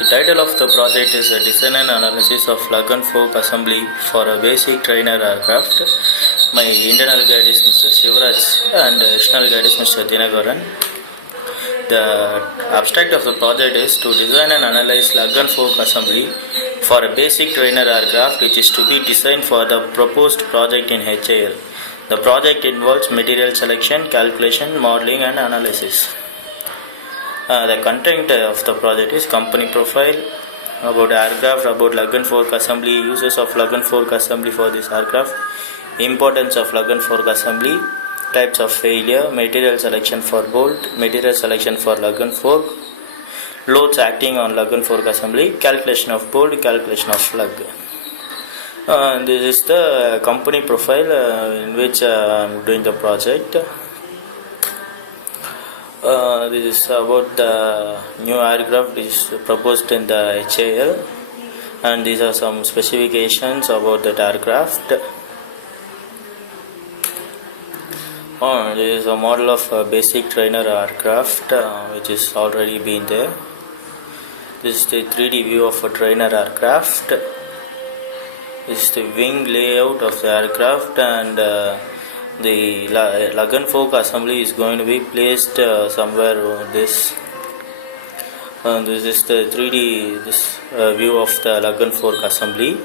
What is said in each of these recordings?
The title of the project is a design and analysis of plug and fork assembly for a basic trainer aircraft. My internal guide is Mr. Shivraj and external guide is Mr. Dinagaran. The abstract of the project is to design and analyze plug and fork assembly for a basic trainer aircraft which is to be designed for the proposed project in HAL. The project involves material selection, calculation, modeling and analysis. The content of the project is company profile, about aircraft, about lug and fork assembly, uses of lug and fork assembly for this aircraft, importance of lug and fork assembly, types of failure, material selection for bolt, material selection for lug and fork, loads acting on lug and fork assembly, calculation of bolt, calculation of lug. This is the company profile in which I am doing the project. This is about the new aircraft which is proposed in the HAL, and these are some specifications about that aircraft. This is a model of a basic trainer aircraft which is already been there. This is the 3D view of a trainer aircraft. This is the wing layout of the aircraft, and the lug and fork assembly is going to be placed somewhere over this. This is the 3D view of the lug and fork assembly.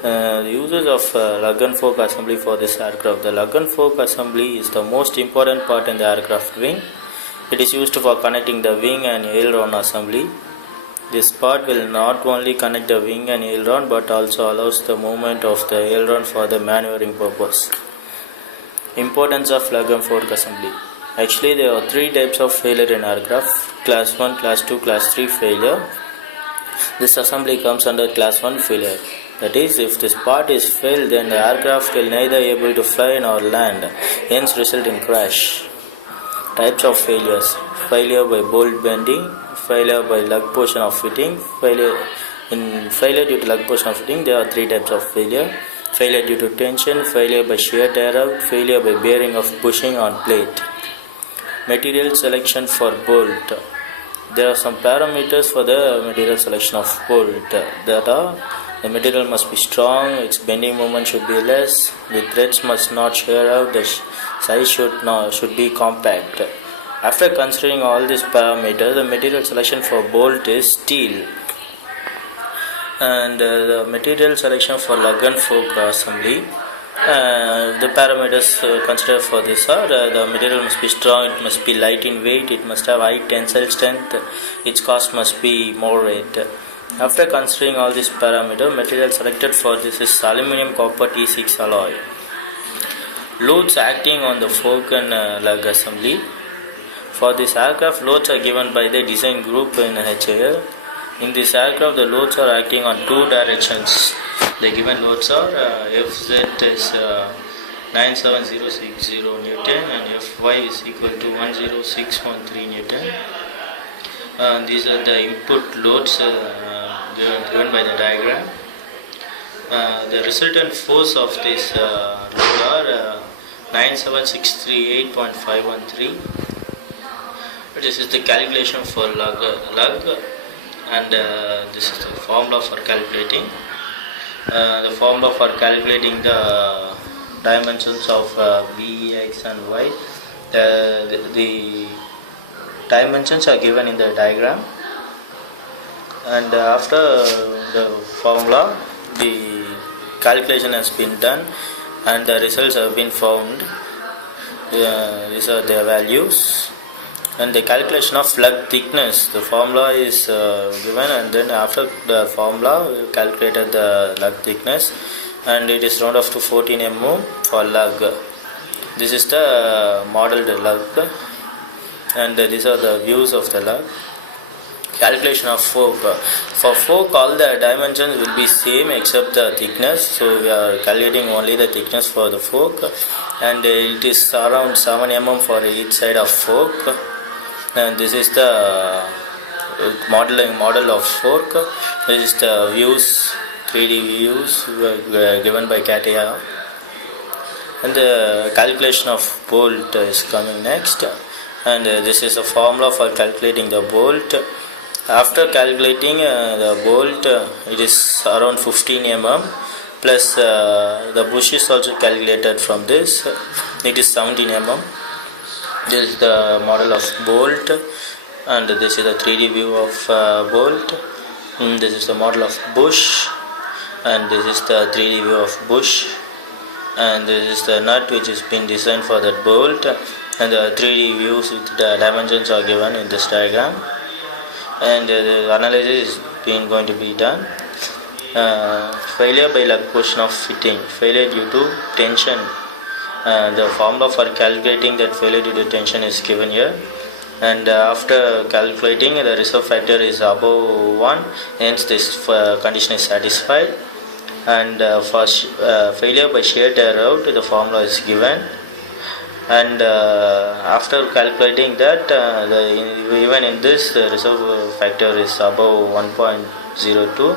The uses of lug and fork assembly for this aircraft. The lug and fork assembly is the most important part in the aircraft wing. It is used for connecting the wing and aileron assembly. This part will not only connect the wing and aileron but also allows the movement of the aileron for the maneuvering purpose. Importance of lug and fork assembly. Actually, there are three types of failure in aircraft: class 1, class 2, class 3 failure. This assembly comes under class 1 failure. That is, if this part is failed, then the aircraft will neither able to fly nor land, hence result in crash. Types of failures: failure by bolt bending, failure by lug portion of fitting. Failure due to lug portion of fitting, there are three types of failure: failure due to tension, failure by shear tear out, failure by bearing of bushing on plate. Material selection for bolt. There are some parameters for the material selection of bolt. That are: the material must be strong, its bending moment should be less, the threads must not shear out, the size should be compact. After considering all these parameters, the material selection for bolt is steel. And the material selection for lug and fork assembly, the parameters considered for this are: the material must be strong, it must be light in weight, it must have high tensile strength, its cost must be moderate. After considering all these parameters, material selected for this is aluminum copper T6 alloy. Loads acting on the fork and lug assembly. For this aircraft, loads are given by the design group in HAL. In this aircraft, the loads are acting on two directions. The given loads are Fz is 97060 Newton and Fy is equal to 10613 Newton. These are the input loads given by the diagram. The resultant force of this load are 97638.513. This is the calculation for lug, and this is the formula for calculating. The formula for calculating the dimensions of V, X and Y. The dimensions are given in the diagram, and after the formula, the calculation has been done and the results have been found. These are their values. And the calculation of lug thickness, the formula is given, and then after the formula we calculated the lug thickness, and it is round off to 14 mm for lug. This is the modeled lug, and these are the views of the lug. Calculation of fork. For fork, all the dimensions will be same except the thickness, so we are calculating only the thickness for the fork, and it is around 7 mm for each side of fork. And this is the model of fork. This is the views, 3D views given by CATIA. And the calculation of bolt is coming next. And this is a formula for calculating the bolt. After calculating the bolt, it is around 15 mm, plus the bush is also calculated from this, it is 17 mm. This is the model of bolt, and this is the 3D view of bolt. This is the model of bush, and this is the 3D view of bush, and this is the nut which is been designed for that bolt, and the 3D views with the dimensions are given in this diagram, and the analysis is being going to be done. Failure by lug portion of fitting, failure due to tension. The formula for calculating that failure due to tension is given here, and after calculating the reserve factor is above 1, hence this condition is satisfied. And for failure by shear tear out, the formula is given, and after calculating that, even in this the reserve factor is above 1.02,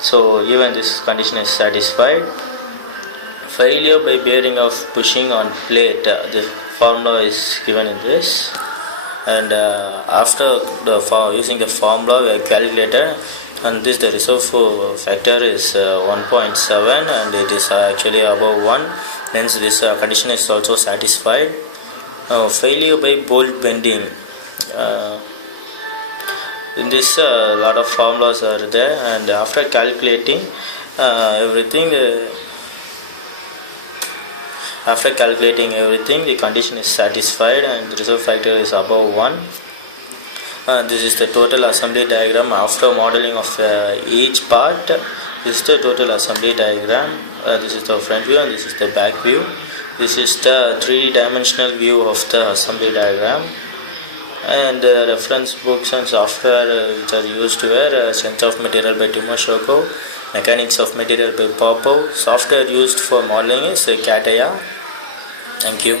so even this condition is satisfied. Failure by bearing of pushing on plate, the formula is given in this, and after using the formula we have calculated, and this the reserve factor is 1.7, and it is actually above 1, hence this condition is also satisfied. Failure by bolt bending, in this a lot of formulas are there, and after calculating everything, the condition is satisfied and the reserve factor is above 1. This is the total assembly diagram after modeling of each part. This is the total assembly diagram. This is the front view and this is the back view. This is the 3D dimensional view of the assembly diagram. And reference books and software which are used were Strength of Material by Timoshenko, Mechanics of Material by Popov. Software used for modeling is CATIA. Thank you.